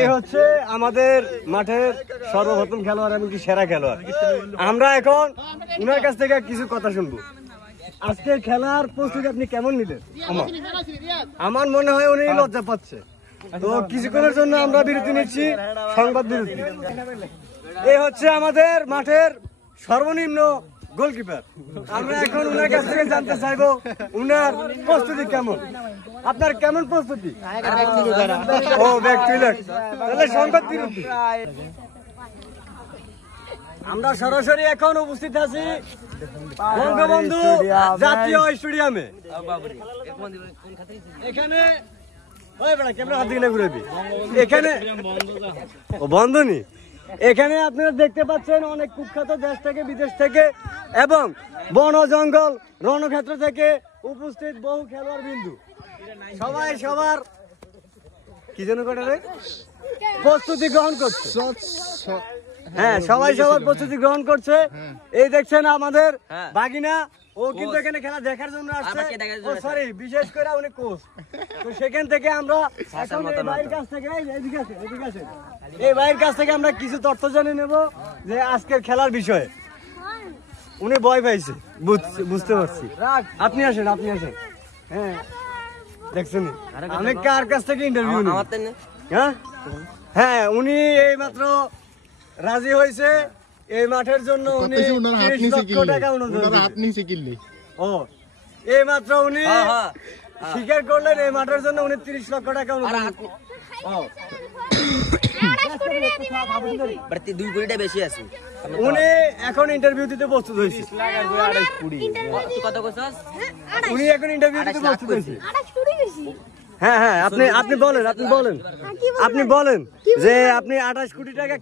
এই হচ্ছে আমাদের মাঠের সর্বপ্রথম খেলোয়াড় এবং কি সেরা খেলোয়াড়। আমরা এখন উনার কাছ থেকে কিছু কথা শুনবো। আজকে খেলার প্রস্তুতি আপনি কেমন নিলেন? আমার মনে হয় উনি লজ্জা পাচ্ছে, তো কিছুক্ষণের জন্য আমরা বিরতি নিচ্ছি, সংবাদ বিরতি। এই হচ্ছে আমাদের মাঠের সর্বনিম্ন গোলকিপার। আমরা এখন উনার কাছ থেকে জানতে চাইবো উনার প্রস্তুতি কেমন। আপনার কেমন প্রস্তুতি? ও ব্যক্তিগত, তাহলে সংবাদ বিরতি। আমরা সরাসরি এখন উপস্থিত আছি বঙ্গবন্ধু জাতীয় স্টেডিয়ামে। এখানে এখানে বন্ধনী, এখানে আপনারা দেখতে পাচ্ছেন অনেক কুখ্যাত দেশ থেকে বিদেশ থেকে এবং বন জঙ্গল রণক্ষেত্র থেকে উপস্থিত বহু খেলোয়াড় বিন্দু। সবাই সবার কি যেন করে প্রস্তুতি গ্রহণ করছে। হ্যাঁ, সবাই সবার প্রস্তুতি গ্রহণ করছে। এই দেখছেন আমাদের বাগিনা, ও কিন্তু এখানে খেলা দেখার জন্য আসছে। ও সরি, বিশেষ করে উনি কোচ। তো সেখান থেকে আমরা এখন এই ভাইয়ের কাছ থেকে এই ভাইয়ের কাছ থেকে আমরা কিছু তথ্য জেনে নেব যে আজকের খেলার বিষয়ে। উনি ভয় পাইছে, বুঝতে পারছি। আপনি আসেন, আপনি আসেন। হ্যাঁ, দেখছেন আমি কার কাছ থেকে ইন্টারভিউ নিই? হ্যাঁ হ্যাঁ, উনি এই মাত্র রাজি হয়েছে এই মাঠের জন্য। উনি 30 লক্ষ টাকা ও এই মাত্র উনি স্বীকার করলেন এই মাঠের জন্য উনি 30 লক্ষ টাকা অনুদান। উনি এখন ইন্টারভিউ দিতে প্রস্তুত হয়েছে। উনি এখন ইন্টারভিউ দিতে প্রস্তুত হয়েছে। হ্যাঁ হ্যাঁ, আপনি বলেন যে আপনি 28 কোটি টাকা